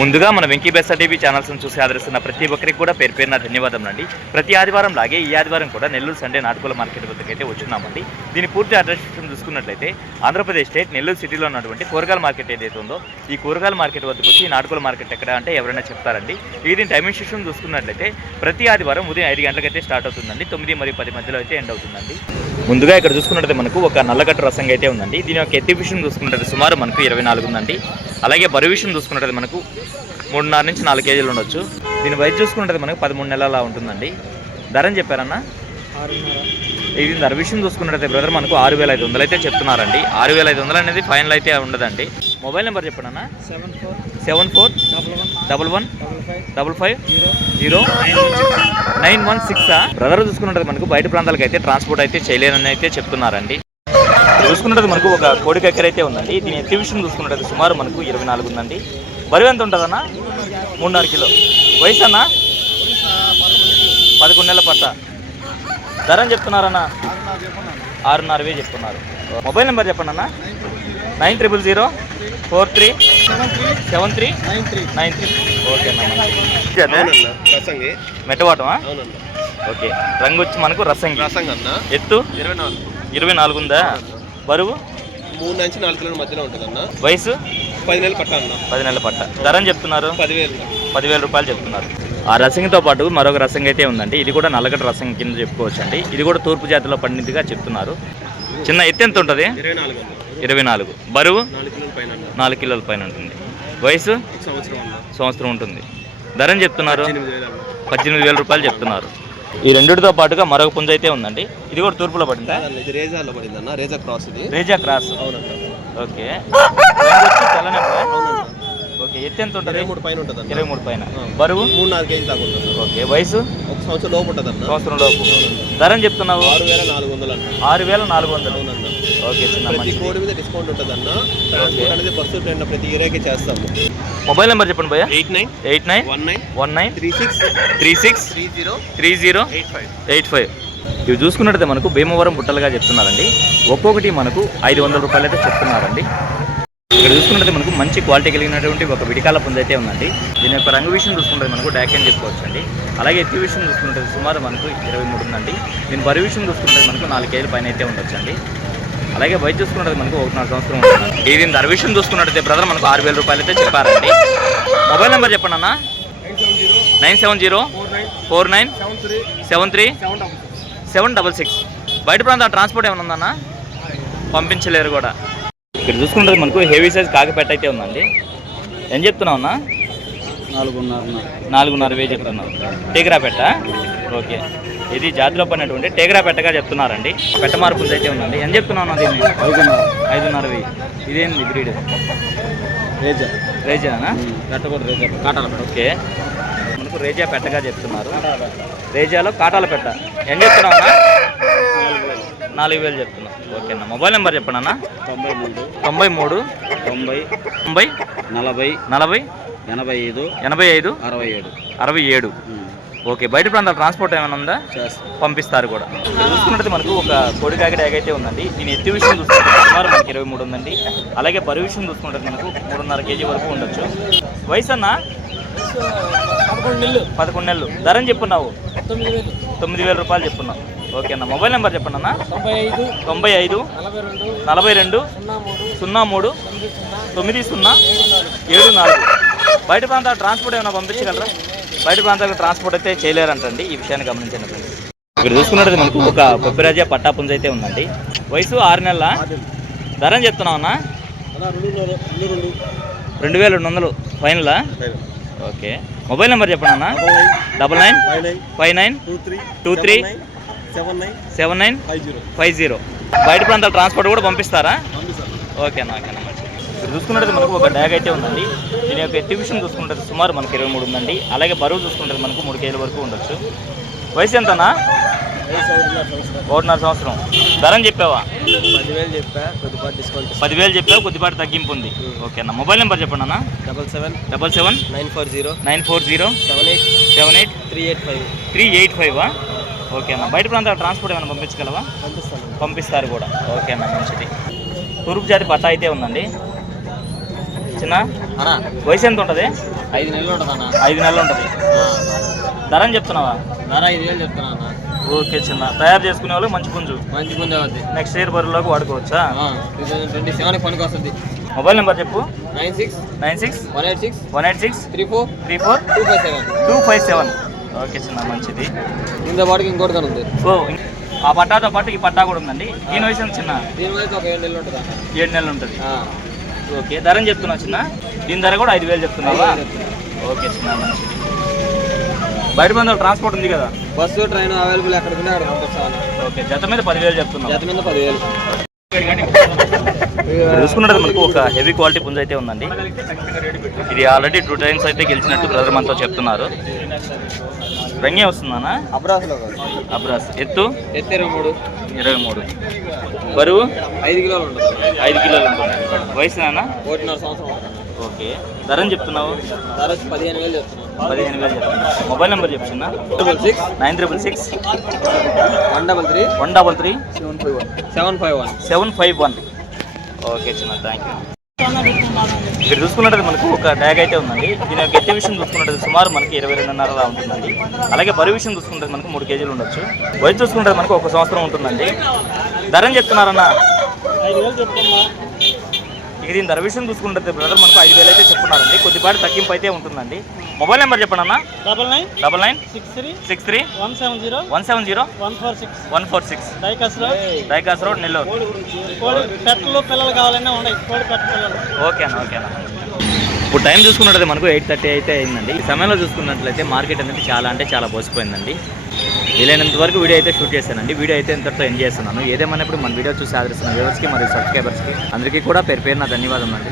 ముందుగా మన వెంకీ బెస్సా టీవీ ఛానల్స్ని చూసి ఆదరిస్తున్న ప్రతి ఒక్కరికి కూడా పేరు పేరున ధన్యవాదం అండి. ప్రతి ఆదివారం లాగే ఈ ఆదివారం కూడా నెల్లూరు సండే నాటుకోల మార్కెట్ వద్దకు అయితే వచ్చున్నామండి. దీని పూర్తి అడ్రస్ చూసుకున్నట్లయితే ఆంధ్రప్రదేశ్ స్టేట్ నెల్లూరు సిటీలో ఉన్నటువంటి కూరగాయల మార్కెట్ ఏదైతే ఉందో ఈ కూరగాయల మార్కెట్ వద్దకు వచ్చి ఈ నాటుకోల మార్కెట్ ఎక్కడ అంటే ఎవరైనా చెప్తారండి. దీని టైమింగ్ సిస్టమ్ చూసుకున్నట్లయితే ప్రతి ఆదివారం ఉదయం 5 గంటలకైతే స్టార్ట్ అవుతుందండి. 9 మరియు 10 మధ్యలో అయితే ఎండ్ అవుతుందండి. ముందుగా ఇక్కడ చూసుకున్నట్లయితే మనకు ఒక నల్లగట్టు రసంగా అయితే ఉందండి. దీని యొక్క ఎత్తి విషయం చూసుకున్నట్లయితే సుమారు మనకు 24 ఉందండి. అలాగే బరువు విషయం చూసుకున్నట్లయితే మనకు 3.5 నుంచి 4 కేజీలు ఉండొచ్చు. దీని వయసు చూసుకున్నట్లయితే మనకు 13 నెలల ఉంటుందండి. ధరని చెప్పారన్నా 6.5. ఇది ధర విషయం చూసుకున్నట్లయితే బ్రదర్ మనకు 6,500 అయితే చెప్తున్నారండి. 6,500 అనేది ఫైనల్ అయితే ఉండదండి. మొబైల్ నెంబర్ చెప్పండి అన్న. 7411550916. బ్రదర్ చూసుకున్నట్టు మనకు బయట ప్రాంతాలకు అయితే ట్రాన్స్పోర్ట్ అయితే చేయలేనని అయితే చెప్తున్నారండి. చూసుకున్నట్టు మనకు ఒక కోడి కక్కర అయితే ఉందండి. దీని ఎత్తి విషయం చూసుకున్నట్టు సుమారు మనకు 24 ఉందండి. బరువు ఎంత ఉంటుందన్న? 3.5 కిలో. వయసు అన్న 11 నెలల పట్ట. ధర అని చెప్తున్నారన్న 6.5 చెప్తున్నారు. మొబైల్ నెంబర్ చెప్పండి అన్న. 9000437393. ఓకే అన్న. మెట్టవాటమా? ఓకే. రంగు వచ్చి మనకు రసంగి. ఎత్తు 24 ఉందా? బరువు 3 నుంచి 4 కిలోల మధ్యలో ఉంటుంది అన్న. వయసు 10 నెలల పట్ట అన్న. 10 నెలల పట్ట. ధర అని చెప్తున్నారు 10,000 రూపాయలు చెప్తున్నారు. ఆ రసంగితో పాటు మరొక రసంగి అయితే ఉందండి. ఇది కూడా నల్లగడ్డ రసంగి కింద చెప్పుకోవచ్చు అండి. ఇది కూడా తూర్పు జాతిలో పండిందిగా చెప్తున్నారు. చిన్న ఎత్తు ఎంత ఉంటుంది? 24. బరువు 4 కిలోల పైన ఉంటుంది. వయసు సంవత్సరం ఉంటుంది. ధర అని చెప్తున్నారు 18,000 రూపాయలు చెప్తున్నారు. ఈ రెండిటితో పాటుగా మరొక పుంజ అయితే ఉందండి. ఇది కూడా తూర్పులో పడిందా? ఇది రేజాలో పడిందన్న. రేజా క్రాస్. ఇది రేజా క్రాస్. అవునండి. ఓకే. ఓకే. ఎత్తు ఎంత ఉంటుంది? 23 పైన ఉంటుంది. 23 పైన. బరువు 3-4 కేజీ దాకా ఉంటుంది. ఓకే. వయసు 1 సంవత్సరం లోపు ఉంటుంది అన్న. సంవత్సరం లోపు. ధర అని చెప్తున్నావు 6,400 అన్న. 6,400. అవునన్న. ఓకే. ప్రతి కోడి మీద డిస్కౌంట్ ఉంటుంది అన్న. ట్రాన్స్పోర్ట్ అనేది బస్సు ట్రైన్ ప్రతి ఏరియాకి చేస్తాము. మొబైల్ నెంబర్ చెప్పండి భయ్యా. 8919363085. ఇవి చూసుకున్నట్టయితే మనకు భీమవరం బుట్టలుగా చెప్తున్నారండి. ఒక్కొక్కటి మనకు 500 రూపాయలు అయితే చెప్తున్నారండి. ఇక్కడ చూసుకున్నట్టు మనకు మంచి క్వాలిటీ కలిగినటువంటి ఒక విడికాల పుంజ అయితే ఉందండి. దీని యొక్క రంగు విషయం చూసుకుంటే మనకు డాక్ అని చెప్పుకోవచ్చు అండి. అలాగే ఎత్తి విషయం చూసుకుంటే సుమారు మనకు 23 ఉందండి. దీని బరువు విషయం చూసుకుంటే మనకు 4 కేజీల పైన అయితే ఉండొచ్చు అండి. అలాగే వయసు చూసుకున్నది మనకు 1.5 సంవత్సరం ఉంటుంది. దీని ధర విషయం చూసుకున్నట్టయితే బ్రదర్ మనకు 6,000 రూపాయలు అయితే చెప్పారండి. మొబైల్ నెంబర్ చెప్పండి అన్న. 9704973736. బయట ప్రాంతాల ట్రాన్స్పోర్ట్ ఏమైనా ఉందన్న? పంపించలేరు కూడా. ఇక్కడ చూసుకుంటే మనకు హెవీ సైజ్ కాకిపెట్ట అయితే ఉందండి. ఏం చెప్తున్నావు అన్న? 4.5 చెప్తున్నావు. టేకరా పెట్ట. ఓకే. ఇది జాతిలో పడినటువంటి టేకరా పెట్టగా చెప్తున్నారండి. పెట్ట మార్పులు అయితే ఉందండి. ఏం చెప్తున్నావు అన్న దీన్ని? 5.5. ఇదేంది బ్రీడ్? రేజానా? కాటాల పెట్ట. ఓకే. మనకు రేజా పెట్టగా చెప్తున్నారు. రేజాలో కాటాల పెట్ట. ఏం చెప్తున్నావు అన్న? 4,000 చెప్తున్నాం. ఓకే అన్న. మొబైల్ నెంబర్ చెప్పండి అన్న. 93 90 40 85 67. ఓకే. బయట ప్రాంతాల ట్రాన్స్పోర్ట్ ఏమైనా ఉందా? పంపిస్తారు కూడా. చూసుకున్నట్టు మనకు ఒక కోడి కాకిడ అయితే ఉందండి. దీని ఎత్తి విషయం చూసుకుంటే సుమారు మనకి 23 ఉందండి. అలాగే బరువు విషయం చూసుకుంటే మనకు 3.5 కేజీ వరకు ఉండొచ్చు. వయసు అన్న 11 నెలలు. ధరని చెప్పున్నావు 9,000 రూపాయలు చెప్పున్నావు. ఓకే అన్న. మొబైల్ నెంబర్ చెప్పండి అన్న. 95 42 03 9074. బయట ప్రాంతాల ట్రాన్స్పోర్ట్ ఏమైనా పంపించగలరా? బయట ప్రాంతాలకు ట్రాన్స్పోర్ట్ అయితే చేయలేరంటండి. ఈ విషయాన్ని గమనించండి. ఇక్కడ చూసుకున్నట్టు మనకు ఒక కొప్పిరాజా పట్టా పుంజ అయితే ఉందండి. వయసు 6 నెలల. ధర అని చెప్తున్నావు అన్న? 2,200 ఫైనలా? ఓకే. మొబైల్ నెంబర్ చెప్పండి అన్న. 9959237950. బయట ప్రాంతాల ట్రాన్స్పోర్ట్ కూడా పంపిస్తారా? ఓకే అన్న. ఓకే అన్న. ఇక్కడ చూసుకున్నట్టు మనకు ఒక డ్యాగ్ అయితే ఉందండి. దీని యొక్క ఎత్తి విషయం చూసుకుంటే సుమారు మనకు 23 ఉందండి. అలాగే బరువు చూసుకుంటే మనకు 3 కేజీల వరకు ఉండొచ్చు. వయసు ఎంతనా? 1.5 సంవత్సరం. ధర అని చెప్పావా? 10,000 చెప్పా. కొద్దిపాటి డిస్కౌంట్. 10,000 చెప్పావు, కొద్దిపాటి తగ్గింపు ఉంది. ఓకే అన్న. మొబైల్ నెంబర్ చెప్పండి అన్న. 77 940 78 385. ఓకే అన్న. బయట ప్రాంతాల ట్రాన్స్పోర్ట్ ఏమైనా పంపించగలవా? పంపిస్తారు కూడా. ఓకే అన్న. మంచిది. తూర్పు జాతి పట్ట అయితే ఉందండి. చిన్న వయసు ఎంత ఉంటుంది? 5 నెలలు ఉంటుంది అన్న. 5 నెలలు ఉంటుంది. ధర అని చెప్తున్నావా? ధర 5,000 చెప్తున్నా అన్న. ఓకే చిన్న, తయారు చేసుకునే వాళ్ళు మంచి పుంజు, మంచి పుంజు అవుద్ది. నెక్స్ట్ ఇయర్ బరువులోకి వాడుకోవచ్చా? 2027 పనికి వస్తుంది. మొబైల్ నెంబర్ చెప్పు. 96 186 186 34 34 257. 257. ఓకే చిన్న, మంచిది. దీంతో పాటుకి ఇంకోటి కానీ ఉంది. ఓ, ఆ పట్టాతో పాటు ఈ పట్టా కూడా ఉందండి. దీని వయసు ఎంత చిన్న? దీని వయసు ఒక 7 నెలలు ఉంటుంది అన్న. 7 నెలలు ఉంటుంది. ఓకే, ధర అని చెప్తున్నావు చిన్న? దీని ధర కూడా 5,000 చెప్తున్నావా? ఓకే చిన్న, మంచిది. బయట బంధువులు ట్రాన్స్పోర్ట్ ఉంది కదా? బస్సు ట్రైన్ అవైలబుల్ ఎక్కడికి అక్కడ పంపిస్తాను. ఓకే, జత మీద 10,000 చెప్తున్నావు. జత మీద 10,000. చూసుకున్నట్టు మనకు ఒక హెవీ క్వాలిటీ పుంజ అయితే ఉందండి. ఇది ఆల్రెడీ 2 టైమ్స్ అయితే గెలిచినట్టు బ్రదర్ మనతో చెప్తున్నారు. రంగే వస్తుందానా? అబ్రాస్లో అబ్రాస్. ఎత్తు 23. బరువు 5 కిలోలు ఉంటుంది. 5 కిలోలు ఉంటుంది. వయసు నాన్న? 1.5 సంవత్సరం ఉంటుంది. ఓకే, ధర అని చెప్తున్నావు? ధర వచ్చి 15,000 చెప్తున్నాను. 15,000 చెప్తున్నావు. మొబైల్ నెంబర్ చెప్తున్నా? 66 966 133 133 751. 751. ఓకే చిన్న, థ్యాంక్ యూ. ఇక్కడ చూసుకున్నట్టు మనకు ఒక ట్యాగ్ అయితే ఉందండి. దీని యొక్క ఎత్తే విషయం చూసుకున్నట్టు సుమారు మనకి 22.5 ఉంటుందండి. అలాగే బరువు విషయం చూసుకుంటే మనకు 3 కేజీలు ఉండొచ్చు. వయసు చూసుకుంటే మనకు 1 సంవత్సరం ఉంటుందండి. ధర అని చెప్తున్నారన్న? 5,000 చెప్తున్నా. ఇక దీని ధర విషయం చూసుకుంటే బ్రదర్ మనకు 5,000 అయితే చెప్తున్నారండి. కొద్దిపాటి తగ్గింపు అయితే ఉంటుందండి. మొబైల్ నెంబర్ చెప్పండి అన్న. 99 63 63 170 170 146. 146. డైకాస్ రోడ్, నెల్లూరు. కోడి పెట్టలు పిల్లలు కావాలన్నా ఉన్నాయి. కోడి పెట్ట పిల్లలు. ఓకే అన్న, ఓకే అన్న. ఇప్పుడు టైం చూసుకున్నట్లయితే మనకు 8:30 అయితే అయిందండి. ఈ సమయంలో చూసుకున్నట్లయితే మార్కెట్ అనేది చాలా అంటే చాలా బోసిపోయిందండి. వీలైనంత వరకు వీడియో అయితే షూట్ చేశానండి. వీడియో అయితే ఇంతటితో ఎంజాయ్ చేస్తున్నాను. ఏదేమైనా ఇప్పుడు మన వీడియో చూసి ఆదరిస్తున్న వ్యూవర్స్కి మరియు సబ్స్క్రైబర్స్కి అందరికీ కూడా పేరు పేరున ధన్యవాదాలు అండి.